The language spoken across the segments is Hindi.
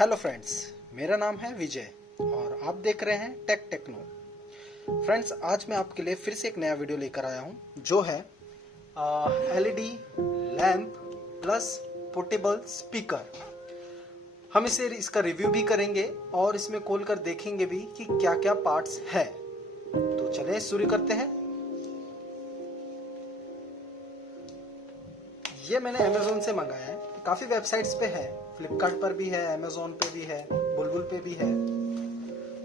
हेलो फ्रेंड्स, मेरा नाम है विजय और आप देख रहे हैं टेक टेक्नो। फ्रेंड्स, आज मैं आपके लिए फिर से एक नया वीडियो लेकर आया हूं जो है LED lamp plus portable speaker. हम इसका रिव्यू भी करेंगे और इसमें खोल कर देखेंगे भी कि क्या क्या पार्ट्स है। तो चलिए शुरू करते हैं। ये मैंने अमेज़न से मंगाया है। काफ़ी वेबसाइट्स पे है, फ्लिपकार्ट पर भी है, अमेज़न पे भी है, बुलबुल पे भी है।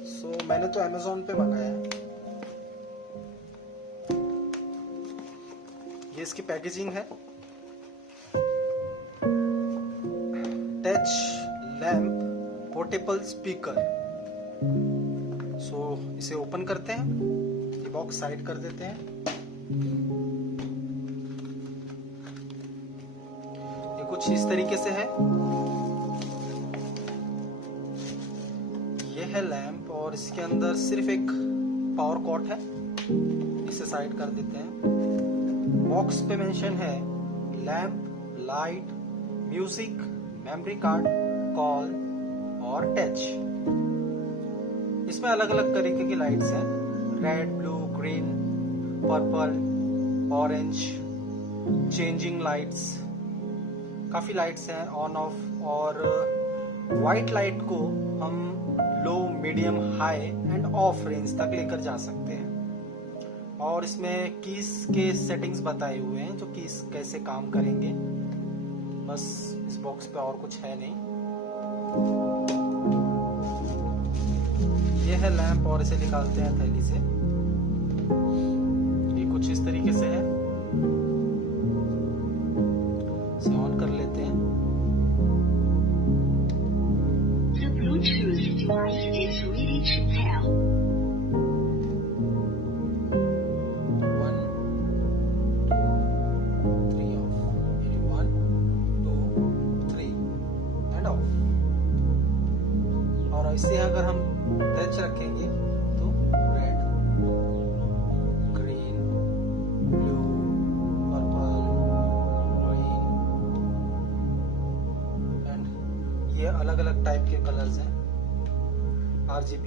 सो मैंने तो अमेज़न पे मंगाया है। ये इसकी पैकेजिंग है। Touch lamp portable speaker. So इसे ओपन करते हैं, ये बॉक्स साइड कर देते हैं। कुछ इस तरीके से है। यह है लैंप और इसके अंदर सिर्फ एक पावर कॉर्ड है, इसे साइड कर देते हैं। बॉक्स पे मेंशन है lamp, light, music, memory card, call और टच। इसमें अलग अलग तरीके की लाइट्स हैं, red, blue, green, purple, orange, changing lights. काफी लाइट्स हैं ऑन ऑफ, और व्हाइट लाइट को हम low, medium, high and off range तक लेकर जा सकते हैं। और इसमें कीज के सेटिंग्स बताए हुए हैं, जो कीज कैसे काम करेंगे। बस इस बॉक्स पे और कुछ है नहीं। ये है लैंप और इसे निकालते हैं थैली से। ये कुछ इस तरीके से है। इसे ऑन कर लेते हैं। The Bluetooth device is ready to pair. 1, 2, 3 off. 1, 2, 3 and off. और इसे अगर हम टच रखेंगे तो रेड, ग्रीन, ब्लू, पर्पल, ये अलग अलग टाइप के कलर्स हैं, RGB।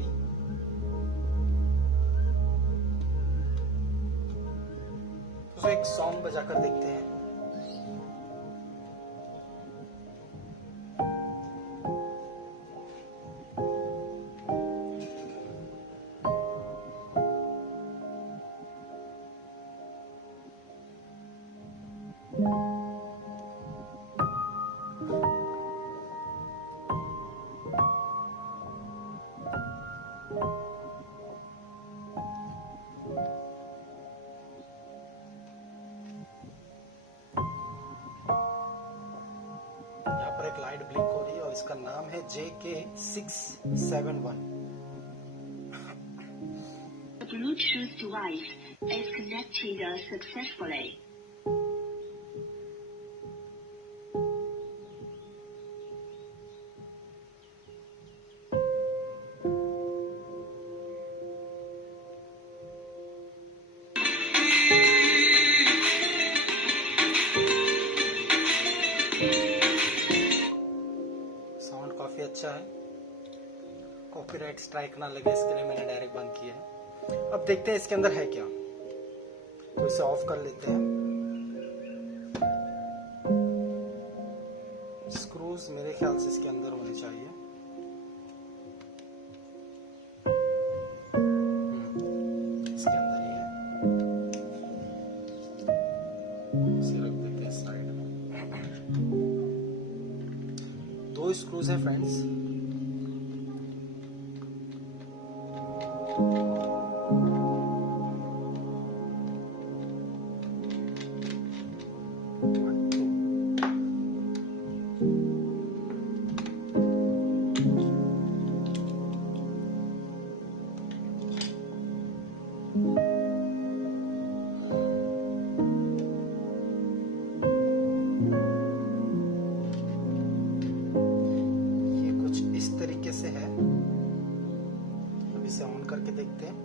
तो एक सॉन्ग बजाकर देखते हैं। एक लाइट ब्लिंक हो रही है और इसका नाम है JK671। The Bluetooth device is connected successfully. Sound काफी अच्छा है। कॉपीराइट स्ट्राइक ना लगे इसके लिए मैंने डायरेक्ट बंद किया है। अब देखते हैं इसके अंदर है क्या। तो इसे ऑफ कर लेते हैं। स्क्रूज मेरे ख्याल से इसके अंदर होने चाहिए। इसके अंदर ही है। इसे रख देते हैं साइड में। 2 स्क्रूज है फ्रेंड्स। से है। अब इसे ऑन करके देखते हैं।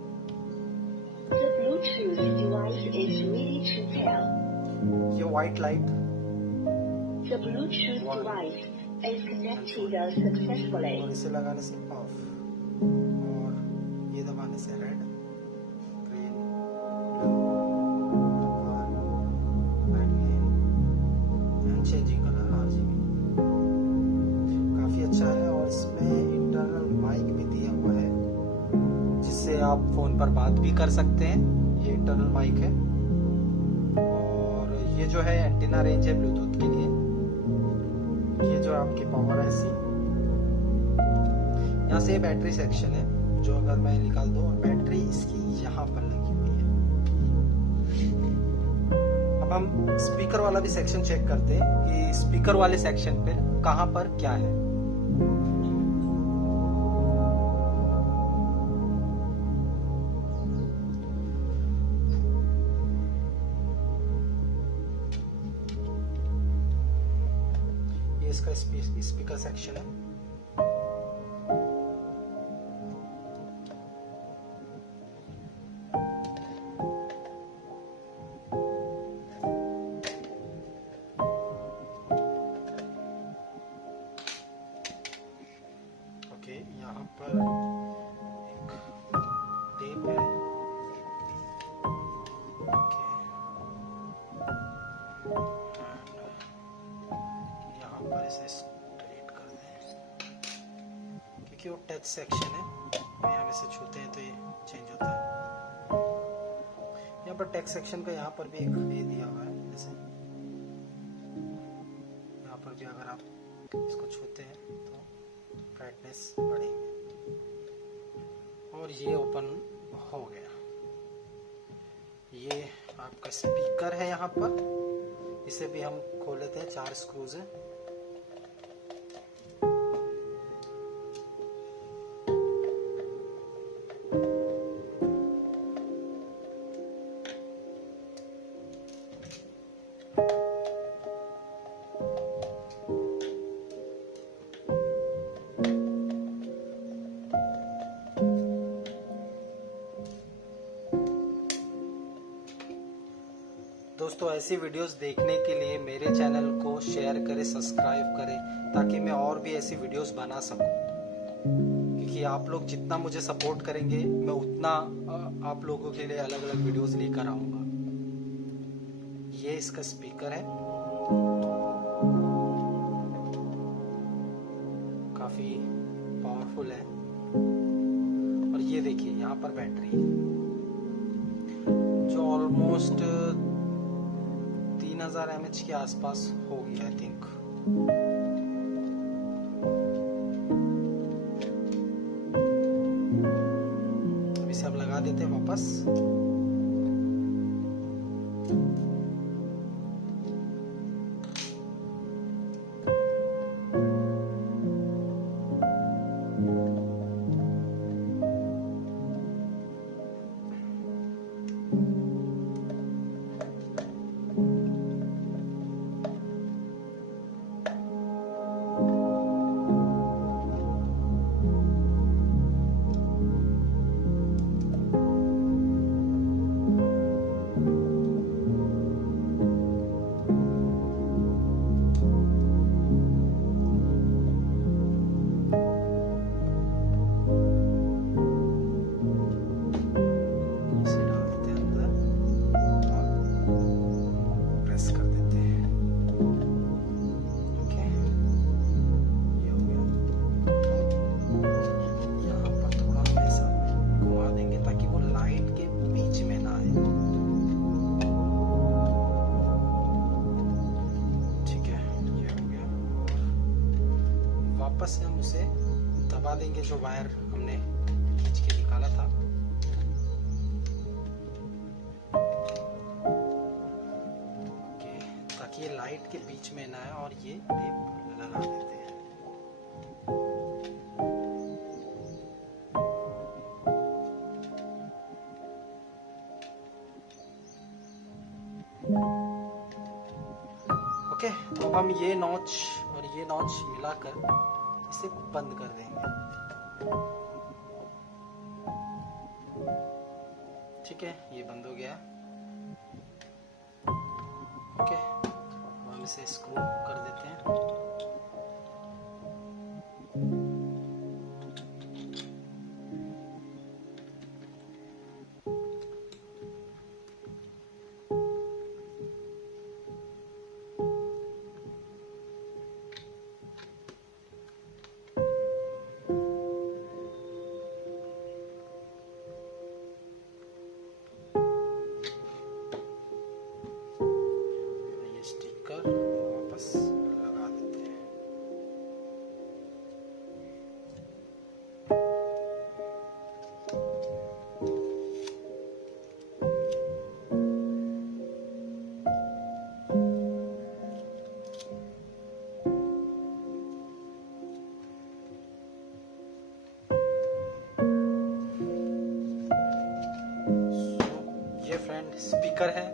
The Bluetooth device is ready to pair. ये white light The Bluetooth device is connected successfully. और इसे लगाने से ऑफ, और ये दबाने से red, green, blue, changing colour RGB। काफी अच्छा है, और इसमें इंटरनल माइक भी दिया हुआ है जिससे आप फोन पर बात भी कर सकते हैं। ये इंटरनल माइक है, और ये जो है एंटीना रेंज है ब्लूटूथ के लिए। ये जो आपकी पावर IC, यहाँ से बैटरी सेक्शन है, जो अगर मैं निकाल दूं, बैटरी इसकी यहाँ पर लगी हुई है। अब हम स्पीकर वाला भी सेक्शन चेक करते हैं कि स्पीकर वाले सेक्शन पे कहाँ पर क्या है। ये इसका स्पीकर सेक्शन है। यहाँ पर एक टेप है। यहाँ पर इसे स्ट्रेट कर दें, क्योंकि वो टच सेक्शन है, यहाँ से छूते हैं तो ये चेंज होता है। यहाँ पर टच सेक्शन का यहाँ पर भी एक ये दिया हुआ है, जैसे यहाँ पर भी अगर आप इसको छूते हैं तो ब्राइटनेस बढ़ेगी, और ये ओपन हो गया। ये आपका स्पीकर है यहाँ पर, इसे भी हम खोल लेते हैं। 4 स्क्रूज हैं। दोस्तों, ऐसी वीडियोस देखने के लिए मेरे चैनल को शेयर करें, सब्सक्राइब करें, ताकि मैं और भी ऐसी वीडियोस बना सकूं। क्योंकि आप लोग जितना मुझे सपोर्ट करेंगे, मैं उतना आप लोगों के लिए अलग अलग वीडियोस लेकर आऊंगा। ये इसका स्पीकर है, काफी पावरफुल है। और ये देखिए, यहाँ पर बैटरी है जो ऑलमोस्ट 3000 mAh के आसपास होगी, आई थिंक। अब इसे हम लगा देते हैं वापस। वापस से हम उसे दबा देंगे, जो वायर हमने खींच के निकाला था। ओके, ताकि ये लाइट के बीच में ना आए, और ये टेप लगा देते हैं। ओके, तो अब हम ये नॉच और ये नॉच मिलाकर इसे बंद कर देंगे। ठीक है, ये बंद हो गया। ओके, अब हम इसे स्क्रू कर देते हैं। कर वापस लगा देते हैं। ये फ्रेंड स्पीकर है।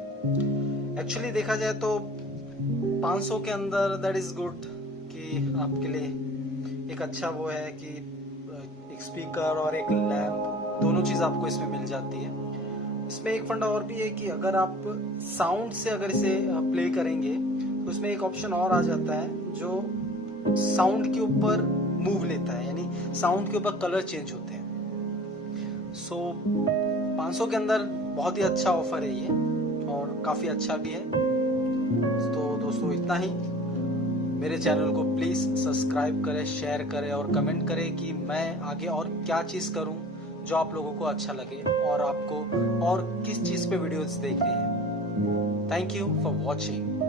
एक्चुअली देखा जाए तो 500 के अंदर दैट इज गुड कि आपके लिए एक अच्छा वो है कि एक स्पीकर और एक लैंप दोनों चीज आपको इसमें मिल जाती है। इसमें एक फंडा और भी है कि अगर आप साउंड से अगर इसे प्ले करेंगे तो इसमें एक ऑप्शन और आ जाता है जो साउंड के ऊपर मूव लेता है, यानी साउंड के ऊपर कलर चेंज होते हैं। सो 500 के अंदर बहुत ही अच्छा ऑफर है ये और काफी अच्छा भी है। तो दोस्तों इतना ही। मेरे चैनल को प्लीज सब्सक्राइब करें, शेयर करें और कमेंट करें कि मैं आगे और क्या चीज करूं जो आप लोगों को अच्छा लगे और आपको और किस चीज पे वीडियोस देखने हैं। Thank you for watching.